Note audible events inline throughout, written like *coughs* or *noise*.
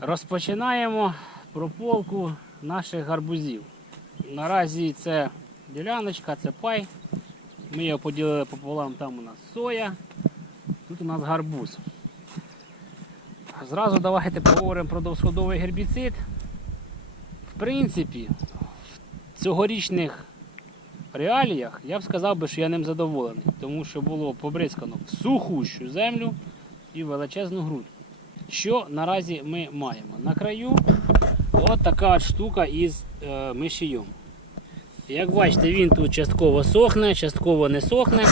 Розпочинаємо прополку наших гарбузів. Наразі це діляночка, це пай. Ми його поділили пополам, там у нас соя, тут у нас гарбуз. Зразу давайте поговоримо про довсходовий гербіцид. В принципі, в цьогорічних реаліях я б сказав би, що я ним задоволений, тому що було побризкано в сухущу землю і величезну грудь. Що наразі ми маємо? На краю от така штука із е, мишієм. Як бачите, він тут частково сохне, частково не сохне.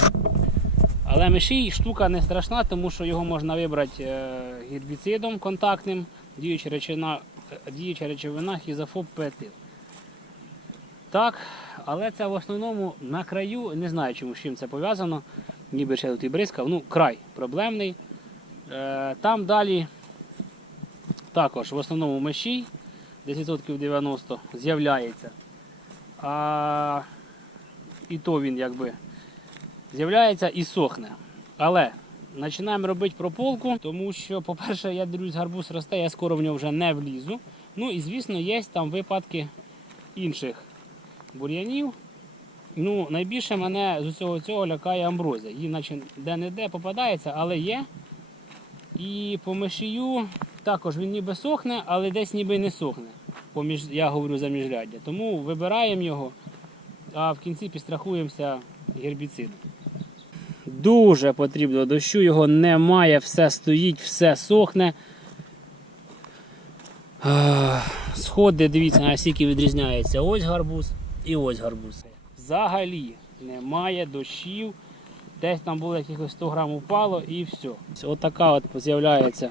Але мишій штука не страшна, тому що його можна вибрати е, гербіцидом контактним, діюча речовина, е, діюча речовина хізофоб петил. Так, але це в основному на краю, не знаю чому з чим це пов'язано, ніби ще тут і бризкав, ну край проблемний. Е, Там далі також в основному мишій, десь відсотків 90 з'являється. А, і то він якби з'являється і сохне. Але починаємо робити прополку, тому що, по-перше, я дивлюсь, гарбуз росте, я скоро в нього вже не влізу. Ну і звісно, є там випадки інших бур'янів. Ну, найбільше мене з усього цього лякає амброзія. Її наче де-не-де попадається, але є. І по мишію також він ніби сохне, але десь ніби не сохне. Поміж, я говорю за міжряддя. Тому вибираємо його, а в кінці підстрахуємося гербіцидом. Дуже потрібно дощу, його немає, все стоїть, все сохне. Сходи, дивіться, наскільки відрізняється ось гарбуз і ось гарбуз. Взагалі немає дощів. Десь там було якихось 100 грам упало і все. Ось така от з'являється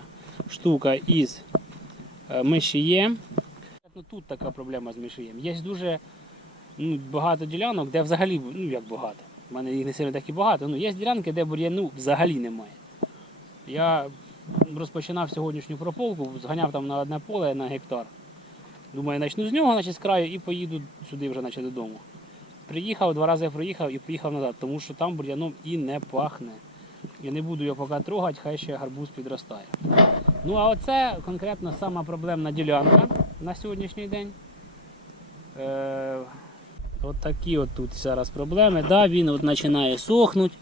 штука із е, мишієм. Ну, тут така проблема з мишієм. Є дуже ну, багато ділянок, де взагалі, ну як багато. У мене їх не сильно так і багато. Ну, є ділянки, де бур'яну взагалі немає. Я розпочинав сьогоднішню прополку, зганяв там на одне поле на гектар. Думаю, почну з нього, значить, з краю і поїду сюди вже наче, додому. Приїхав, два рази проїхав і поїхав назад, тому що там бур'яном і не пахне. Я не буду його поки трогати, хай ще гарбуз підростає. Ну а оце конкретно сама проблемна ділянка на сьогоднішній день. Е, от такі от тут зараз проблеми. Да, він от починає сохнути,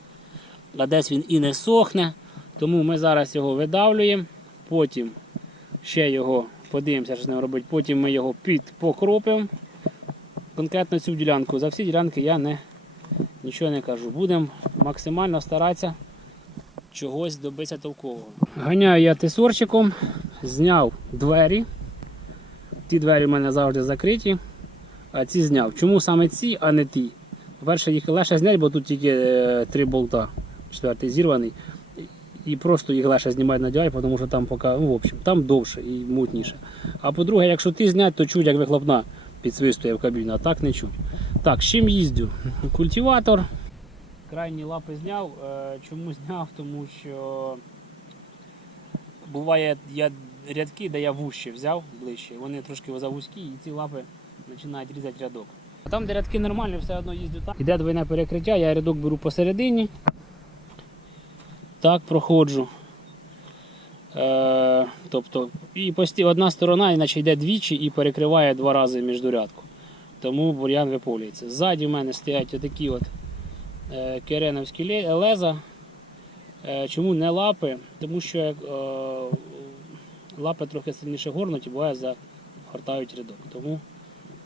а десь він і не сохне. Тому ми зараз його видавлюємо, потім ще його подивимося, що з ним робити. Потім ми його підпокропимо. Конкретно цю ділянку. За всі ділянки я не, нічого не кажу. Будемо максимально старатися чогось добитися толкового. Ганяю я тисорчиком, зняв двері. Ті двері в мене завжди закриті, а ці зняв. Чому саме ці, а не ті? По-перше, їх легше зняти, бо тут тільки е, три болта. Четвертий зірваний. І просто їх легше знімати на дяй, тому що там поки, ну, в общем, там довше і мутніше. А по-друге, якщо ти зняти, то чуть, як вихлопна підсвистує в кабіну, а так не чуть. Так, з чим їздю? Культиватор. Крайні лапи зняв. Е, Чому зняв? Тому що буває, я рядки, де я вужче взяв ближче, вони трошки завузькі і ці лапи починають різати рядок. Там, де рядки нормальні, все одно їздю так. Іде двойне перекриття, я рядок беру посередині. Так проходжу. Е, тобто, і пості, одна сторона, іначе йде двічі і перекриває два рази міждурядку. Тому бур'ян виповлюється. Ззаді в мене стоять отакі от кереновські ле- леза. Е, чому не лапи? Тому що е, лапи трохи сильніше горнуть і буває загортають рядок. Тому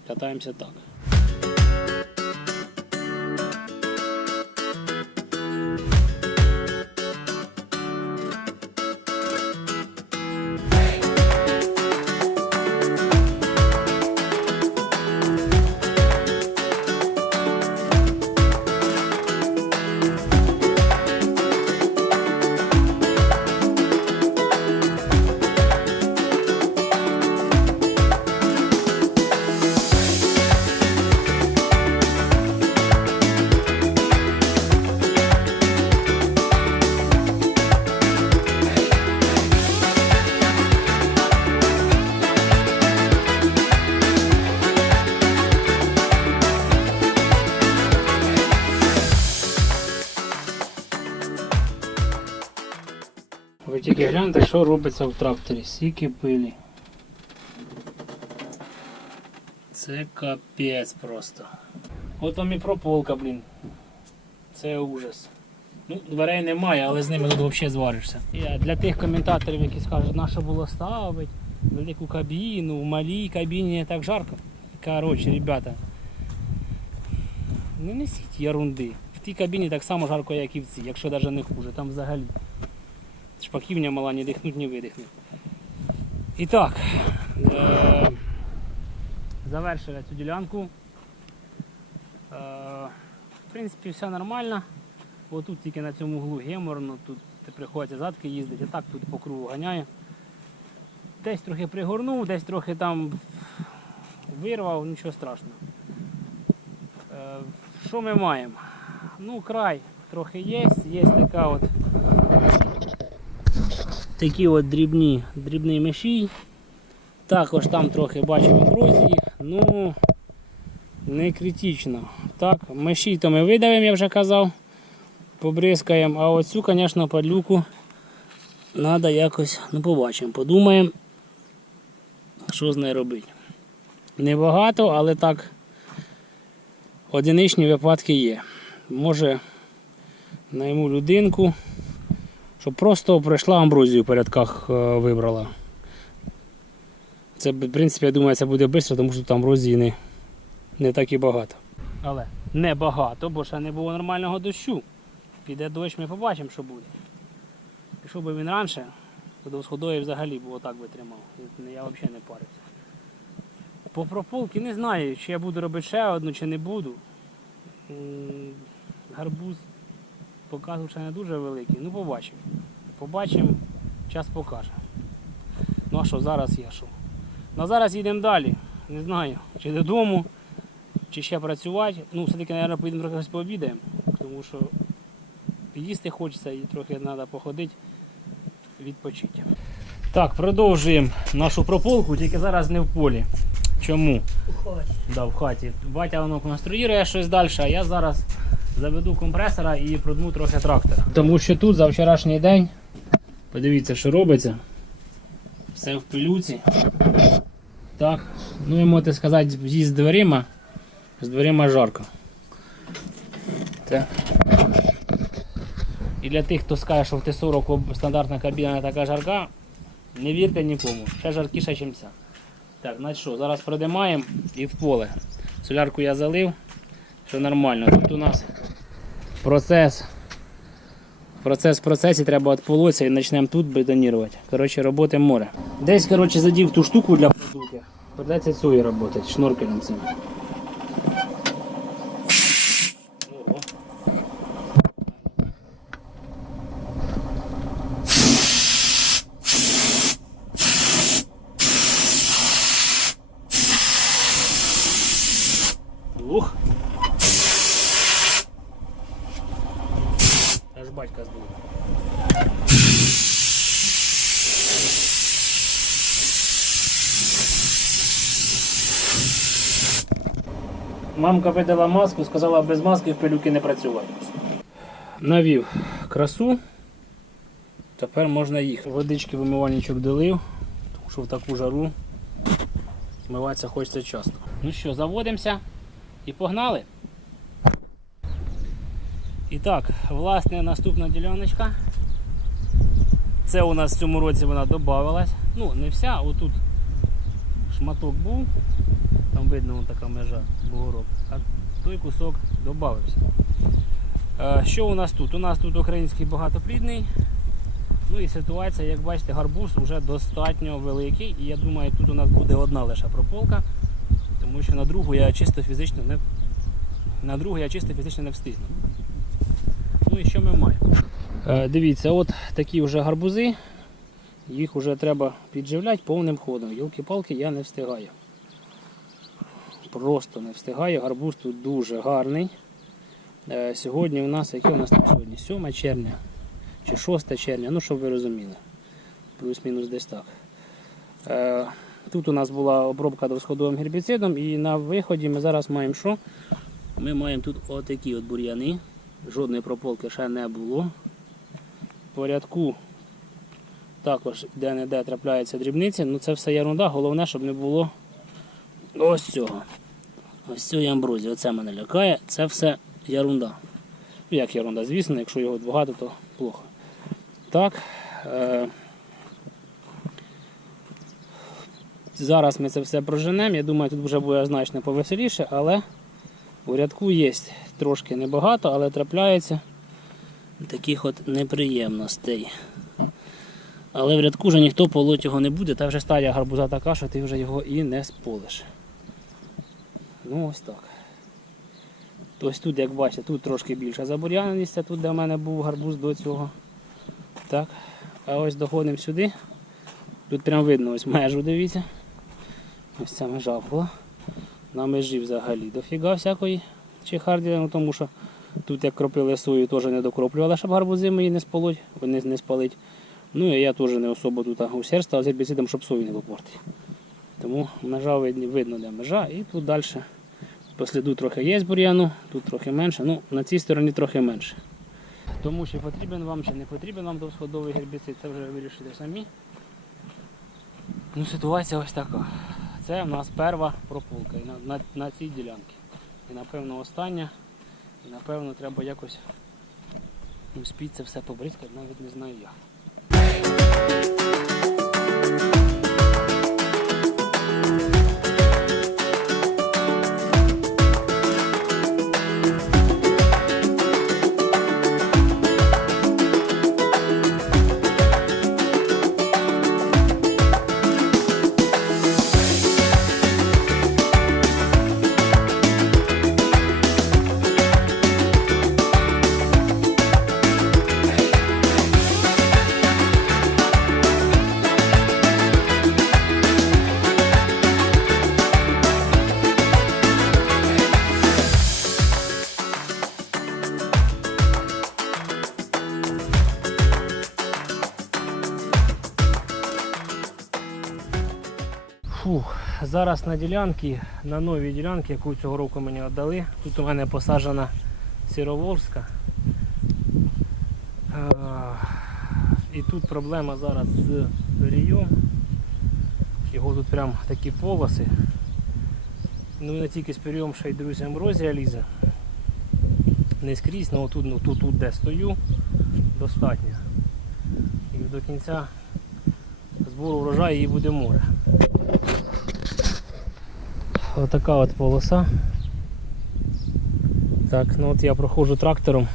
катаємося так. Ви гляньте, що робиться в тракторі. Сіки пилі. Це капець просто. От вам і прополка, блін. Це ужас. Ну, дверей немає, але з ними тут взагалі зваришся. Для тих коментаторів, які скажуть, на що було ставити велику кабіну, в малій кабіні не так жарко. Коротше, ребята, не несіть ерунди. В тій кабіні так само жарко, як і в цій, якщо навіть не хуже, там взагалі. Шпаківня мала ні дихнуть, ні видихнуть. І так, е- завершили цю ділянку. Е- в принципі, все нормально. Отут тільки на цьому углу геморно, тут приходиться задки їздити, а так тут по кругу ганяю. Десь трохи пригорнув, десь трохи там вирвав, нічого страшного. Е, Що ми маємо? Ну, край трохи є, є така от такі от дрібні, дрібний мешій. Також там трохи бачимо амброзії, ну не критично. Так, мешій то ми видавимо, я вже казав, побризкаємо, а оцю, звісно, падлюку треба якось, ну побачимо, подумаємо, що з нею робити. Небагато, але так одиничні випадки є. Може найму людинку, щоб просто пройшла амброзію в порядках е, вибрала. Це, в принципі, я думаю, це буде швидко, тому що там амброзії не, не так і багато. Але не багато, бо ще не було нормального дощу. Піде дощ, ми побачимо, що буде. Пішов би він раніше, то до сходої взагалі було так би тримав. Я взагалі не парився. По прополки не знаю, чи я буду робити ще одну, чи не буду. Гарбуз показував, що не дуже великий. Ну побачимо. Побачимо, час покаже. Ну а що, зараз я що? Ну а зараз їдемо далі. Не знаю, чи додому, чи ще працювати. Ну, все-таки, мабуть, поїдемо трохи щось пообідаємо, тому що їсти хочеться і трохи треба походити, відпочити. Так, продовжуємо нашу прополку, тільки зараз не в полі. Чому? Да, в хаті. Батя воно конструює щось далі, а я зараз заведу компресора і продму трохи трактора. Тому що тут за вчорашній день, подивіться, що робиться. Все в пилюці. Так, ну і можете сказати, з'їзд з дверима. З дверима жарко. Так. І для тих, хто скаже, що в Т-40 стандартна кабіна така жарка, не вірте нікому. Ще жаркіша, ніж ця. Так, значить що, зараз продимаємо і в поле. Солярку я залив, що нормально. Тут у нас процес. Процес в процесі треба відполотися і почнемо тут бетонувати. Коротше, роботи море. Десь коротше, задів ту штуку для продуки. Придеться цією працювати, шнуркелем цим. Мамка видала маску, сказала без маски в пилюки не працювати. Навів красу. Тепер можна їхати. Водички вимивальничок долив, тому що в таку жару Змиватися хочеться часто. Ну що, заводимося і погнали. І так, власне, наступна діляночка. Це у нас в цьому році вона додавалась. Ну, не вся, отут шматок був, там видно вон така межа бугорок, а той кусок додався. Е, Що у нас тут? У нас тут український багатоплідний. Ну і ситуація, як бачите, гарбуз вже достатньо великий. І я думаю, тут у нас буде одна лише прополка, тому що на другу я чисто фізично не на другу я чисто фізично не встигну. Ну і що ми маємо? Е, дивіться, от такі вже гарбузи. Їх вже треба підживляти повним ходом. Йолки-палки я не встигаю. Просто не встигаю. Гарбуз тут дуже гарний. Е, сьогодні у нас, яке у нас там сьогодні? 7 червня чи 6 червня, ну щоб ви розуміли. Плюс-мінус десь так. Е, тут у нас була обробка двосходовим гербіцидом і на виході ми зараз маємо що? Ми маємо тут отакі от бур'яни. Жодної прополки ще не було. В рядку також де-не-де трапляються дрібниці, ну це все ерунда, головне, щоб не було ось цього. Ось цієї амброзії. Оце мене лякає. Це все ерунда. Ну, Як ерунда, звісно, якщо його багато, то плохо. Так. Е- Зараз ми це все проженемо. Я думаю, тут вже буде значно повеселіше, але у рядку є трошки небагато, але трапляється таких от неприємностей. Але в рядку вже ніхто полоть його не буде, та вже стадія гарбуза така, що ти вже його і не сполиш. Ну ось так. Ось тут, як бачите, тут трошки більша забур'яненість, а тут де в мене був гарбуз до цього. Так. А ось доходимо сюди. Тут прям видно ось межу, дивіться. Ось ця межа була. На межі взагалі дофіга всякої чехарді, ну тому що тут як кропили сою, теж не докроплювали, щоб гарбузи мої не спалуть, вони не спалить. Ну і я теж не особо тут усердствував з гербіцидом, щоб сою не попортити. Тому межа видно, де межа, і тут далі по сліду трохи є бур'яну, тут трохи менше, ну на цій стороні трохи менше. Тому чи потрібен вам, чи не потрібен вам довсходовий гербіцид, це вже вирішите самі. Ну, ситуація ось така. Це в нас перша прополка на, на, на цій ділянці. І напевно остання. І напевно треба якось успіти це все побризкати, навіть не знаю як. Зараз на ділянці, на новій ділянці, яку цього року мені віддали. Тут у мене посаджена сіроволжська. А, І тут проблема зараз з перієм. Його тут прям такі полоси. Ну і не тільки з перієм, ще й друзі амброзія лізе. Не скрізь, але тут, ну, тут, тут де стою, достатньо. І до кінця збору врожаю її буде море. Отака от полоса. Так, ну от я проходжу трактором.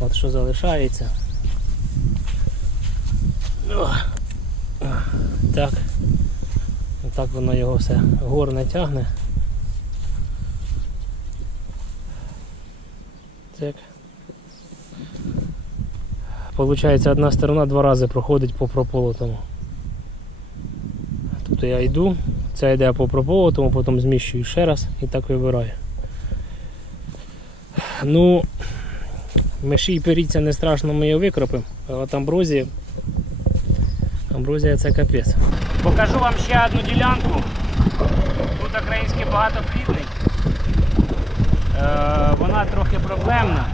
От що залишається. Так. Так воно його все горне тягне. Так. Получається одна сторона два рази проходить по прополотому. Тобто я йду, ця йде по прополотому, потім зміщую ще раз і так вибираю. Ну, миші і періться не страшно ми її викропимо, а от амброзія, амброзія це капець. Покажу вам ще одну ділянку. Тут український багатоплідний. Е, вона трохи проблемна.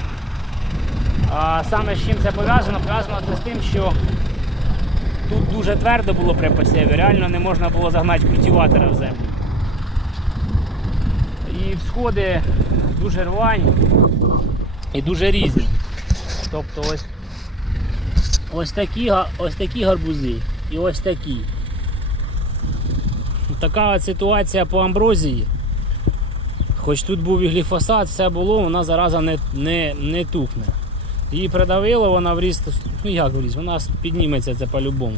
А саме з чим це пов'язано? Пов'язано це з тим, що тут дуже твердо було при посіві, реально не можна було загнати культиватора в землю. І всходи дуже рвані і дуже різні. Тобто ось, ось, такі, ось такі гарбузи і ось такі. Така от ситуація по амброзії. Хоч тут був і гліфосат, все було, вона зараза не, не, не тухне. Її придавило, вона в ріст, ну як в ріст, вона підніметься це по-любому.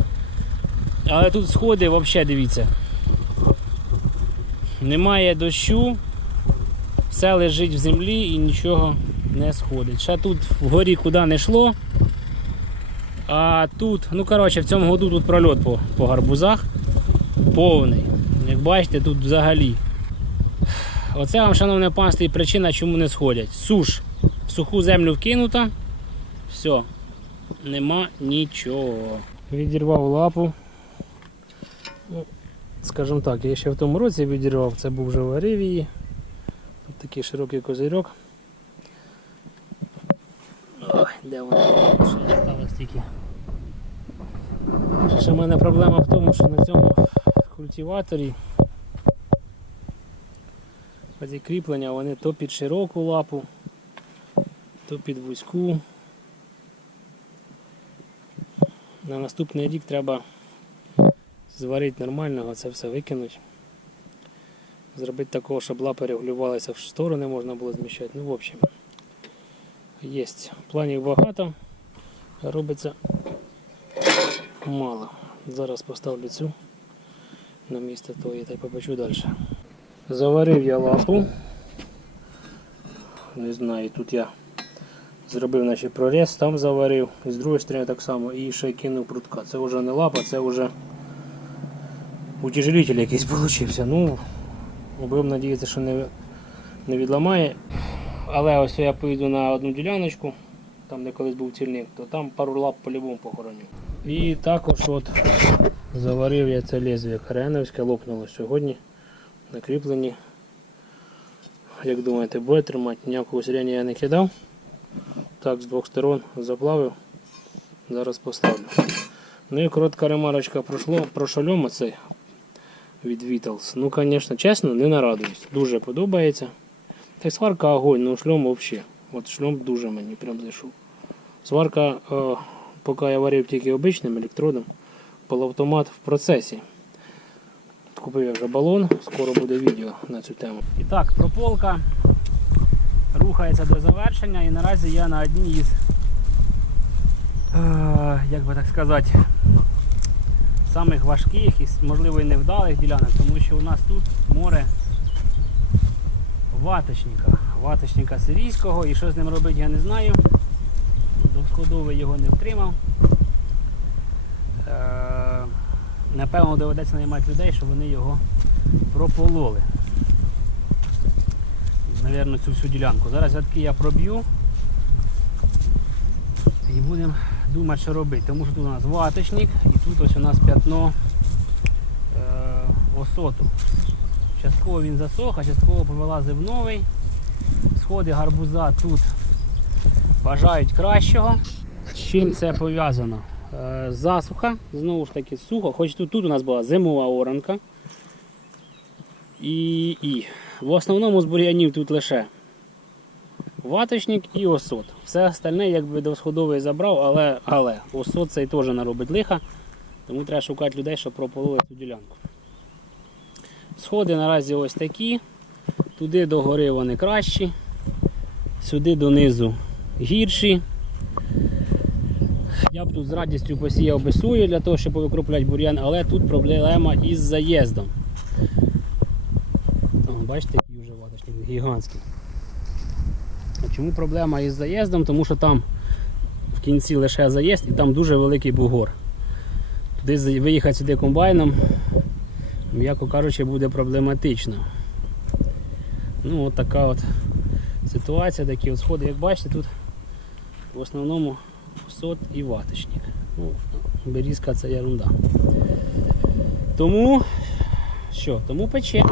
Але тут сходи взагалі дивіться. Немає дощу, все лежить в землі і нічого не сходить. Ще тут вгорі куди не йшло. А тут, ну коротше, в цьому году тут прольот по, по гарбузах повний. Як бачите, тут взагалі. Оце вам, шановне панство, і причина, чому не сходять. Суш. В суху землю вкинута. Все. Нема нічого. Відірвав лапу. Ну, скажімо так, я ще в тому році відірвав, це був вже в Аривії. Тут такий широкий козирьок. Ой, де воно? Ще осталось тільки. Ще в мене проблема в тому, що на цьому культиваторі Оці кріплення вони то під широку лапу, то під вузьку. На наступний рік треба зварити нормально, це все викинути. Зробити такого, щоб лапи регулювалися в сторони, можна було зміщати. Ну, в общем, є. Планів багато, робиться мало. Зараз поставлю цю на місце тої та й побачу далі. Заварив я лапу. Не знаю, тут я зробив наче проріз, там заварив, і з другої сторони так само і ще кинув прутка. Це вже не лапа, це вже утяжелитель якийсь получився. Ну, будемо надіятися, що не, не відламає. Але ось я поїду на одну діляночку, там де колись був цільник, то там пару лап по-любому похороню. І також от заварив я це лезвие Хареновське, лопнуло сьогодні на кріпленні. Як думаєте, буде тримати? Ніякого сирення я не кидав. Так, з двох сторон заплавив. Зараз поставлю. Ну і коротка ремарочка пройшло, про шальом оцей від Vitals. Ну, звісно, чесно, не нарадуюсь. Дуже подобається. Та й сварка огонь, ну шльом взагалі. От шльом дуже мені прям зайшов. Сварка, е, поки я варив тільки обичним електродом, полуавтомат в процесі. Купив я вже балон, скоро буде відео на цю тему. І так, прополка рухається до завершення і наразі я на одній із, е, як би так сказати, самих важких і можливо і невдалих ділянок, тому що у нас тут море ваточника, ваточника сирійського і що з ним робити я не знаю. Довсходовий його не втримав. Е, Напевно, доведеться наймати людей, щоб вони його пропололи. Навірно, цю всю ділянку. Зараз таки я проб'ю і будемо думати, що робити. Тому що тут у нас ваточник і тут ось у нас п'ятно е, осоту. Частково він засох, а частково повилазив новий. Сходи гарбуза тут бажають кращого. З чим це пов'язано? Е, Засуха, знову ж таки сухо, хоч тут, тут у нас була зимова оранка. І, і в основному з бур'янів тут лише ваточник і осот. Все остальне якби до сходової забрав, але, але осот цей теж наробить лиха, тому треба шукати людей, щоб пропололи цю ділянку. Сходи наразі ось такі. Туди до гори вони кращі, сюди донизу гірші. Я б тут з радістю посіяв би сою для того, щоб викропляти бур'ян, але тут проблема із заїздом. Бачите, який вже ваточник гігантський. А чому проблема із заїздом? Тому що там в кінці лише заїзд і там дуже великий бугор. Туди виїхати сюди комбайном, м'яко кажучи, буде проблематично. Ну, от така от ситуація, такі от сходи. Як бачите, тут в основному сот і ваточник. Ну, берізка це ерунда. Тому що, тому пече.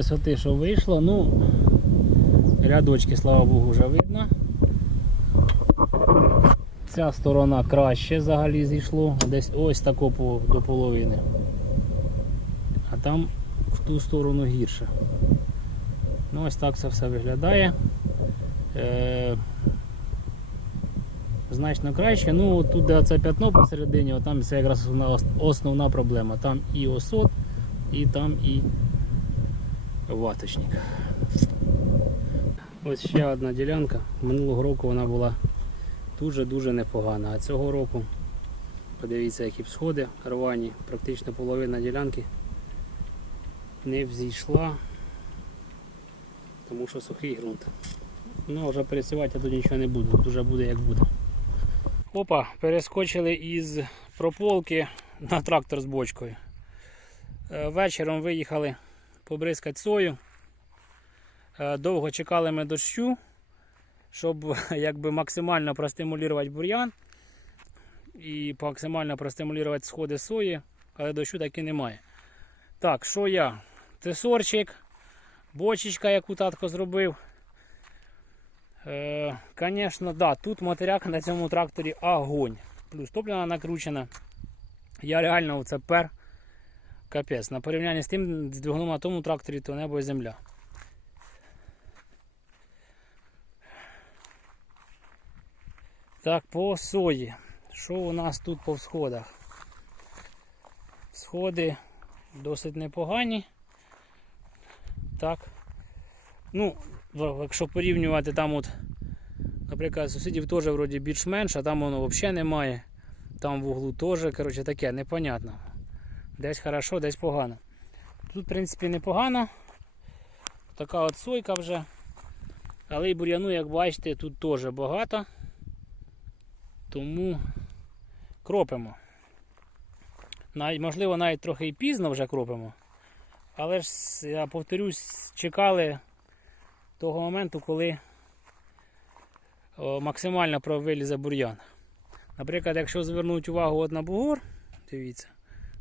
Висоти, що вийшло. Ну, рядочки, слава Богу, вже видно. Ця сторона краще взагалі зійшло, десь ось тако по, до половини. А там в ту сторону гірше. Ну ось так це все виглядає. Е, значно краще. Ну тут де це п'ятно посередині, там це якраз основна, основна проблема. Там і осот, і там і ваточник. Ось ще одна ділянка. Минулого року вона була дуже-дуже непогана. А цього року, подивіться, які всходи рвані, практично половина ділянки не взійшла, тому що сухий ґрунт. Ну, вже пересівати я тут нічого не буду, тут вже буде як буде. Опа, перескочили із прополки на трактор з бочкою. Е, Вечором виїхали побризкати сою. Е, Довго чекали ми дощу, щоб *laughs* якби максимально простимулювати бур'ян і максимально простимулювати сходи сої, але дощу таки немає. Так, що я? Тесорчик, бочечка, яку татко зробив. Е, Звісно, да, тут матеряка на цьому тракторі огонь. Плюс топлена накручена. Я реально це пер капець. На порівнянні з тим з двигуном на тому тракторі то небо і земля. Так, по сої. Що у нас тут по всходах? Сходи досить непогані. Так. Ну, якщо порівнювати там от, наприклад, сусідів теж вроді більш-менш, а там воно взагалі немає. Там в углу теж, коротше, таке, непонятно. Десь хорошо, десь погано. Тут, в принципі, непогано. Така от сойка вже. Але і бур'яну, як бачите, тут теж багато. Тому кропимо. Навіть, можливо, навіть трохи і пізно вже кропимо. Але ж, я повторюсь, чекали того моменту, коли максимально про- вилізе бур'ян. Наприклад, якщо звернути увагу от на бугор, дивіться,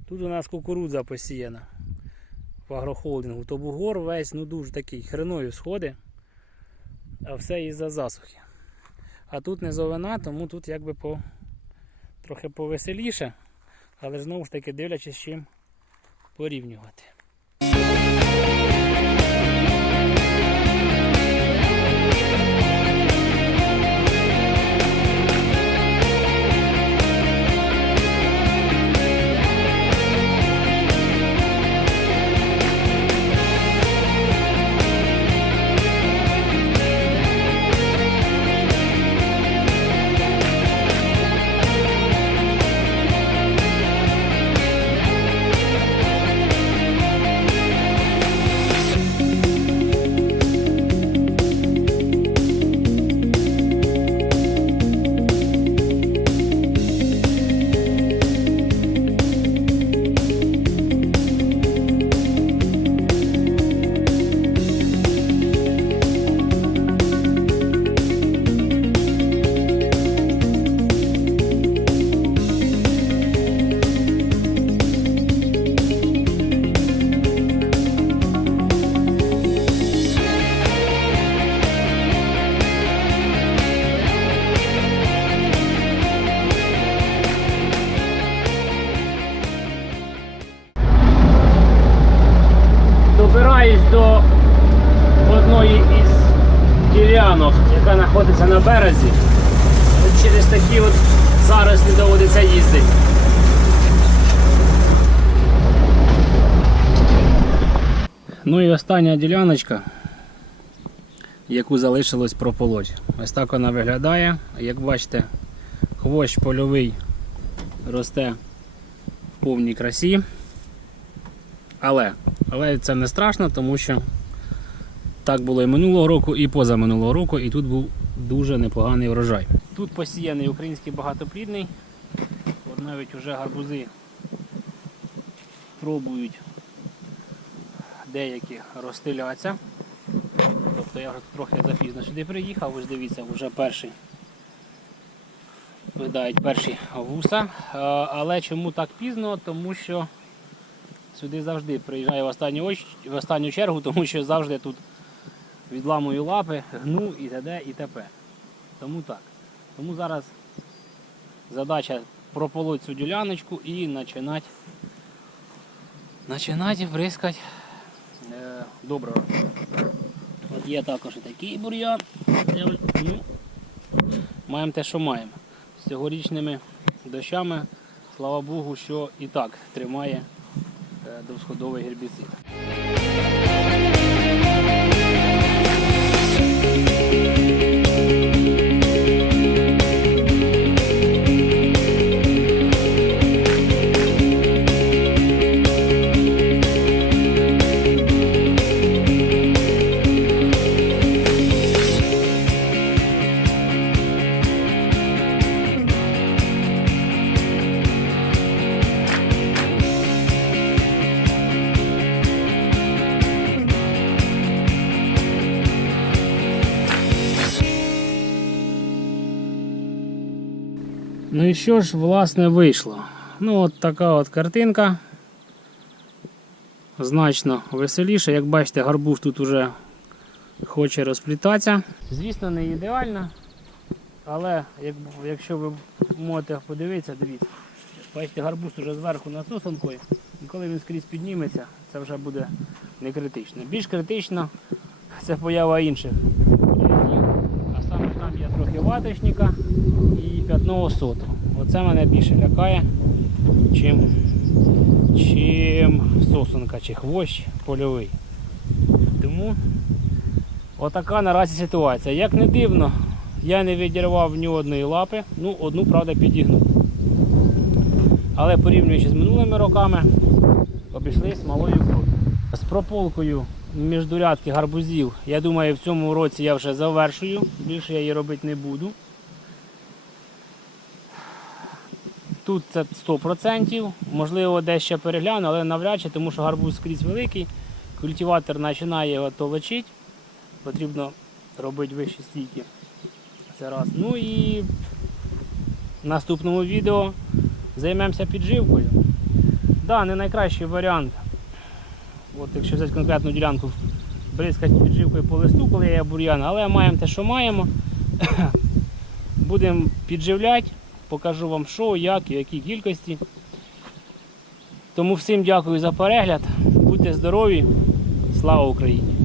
тут у нас кукурудза посіяна в агрохолдингу, то бугор весь ну дуже такий хреною сходи, а все із-за засухи. А тут не зовина, тому тут якби по, трохи повеселіше, але знову ж таки дивлячись чим порівнювати. Остання діляночка, яку залишилось прополоть. Ось так вона виглядає. Як бачите, хвощ польовий росте в повній красі. Але, але це не страшно, тому що так було і минулого року, і позаминулого року, і тут був дуже непоганий врожай. Тут посіяний український багатоплідний. Навіть вже гарбузи пробують деякі розстиляться. Тобто я вже трохи запізно сюди приїхав, ось дивіться, вже перший видають перші вуса. Е, Але чому так пізно? Тому що сюди завжди приїжджаю в останню, в останню чергу, тому що завжди тут відламую лапи, гну і т.д. і т.п. Тому так. Тому зараз задача прополоть цю діляночку і починати бризкати Е, доброго. От є також і такий бур'ян. Ну, Маємо те, що маємо. З цьогорічними дощами, слава Богу, що і так тримає е, довсходовий гербіцид. Música Ну і що ж, власне, вийшло? Ну, от така от картинка. Значно веселіше. Як бачите, гарбуз тут уже хоче розплітатися. Звісно, не ідеально. Але як, якщо ви можете подивитися, дивіться. Бачите, гарбуз уже зверху над сосенкою. І коли він скрізь підніметься, це вже буде не критично. Більш критично це поява інших а саме там є трохи ваточника і п'ятного соту. Оце мене більше лякає, чим, чим сосунка чи хвощ польовий. Тому отака наразі ситуація. Як не дивно, я не відірвав ні одної лапи, ну одну, правда, підігнув. Але порівнюючи з минулими роками, обійшлись малою кров'ю. З прополкою міждурядки гарбузів, я думаю, в цьому році я вже завершую. Більше я її робити не буду. Тут це 100%, можливо, десь ще перегляну, але навряд чи, тому що гарбуз скрізь великий. Культиватор починає його толочити. Потрібно робити вищі стійки. Це раз. Ну і в наступному відео займемося підживкою. Да, не найкращий варіант. От якщо взяти конкретну ділянку, бризкати підживкою по листу, коли є бур'ян, але маємо те, що маємо. *coughs* Будемо підживляти, покажу вам що, як і які кількості. Тому всім дякую за перегляд. Будьте здорові. Слава Україні!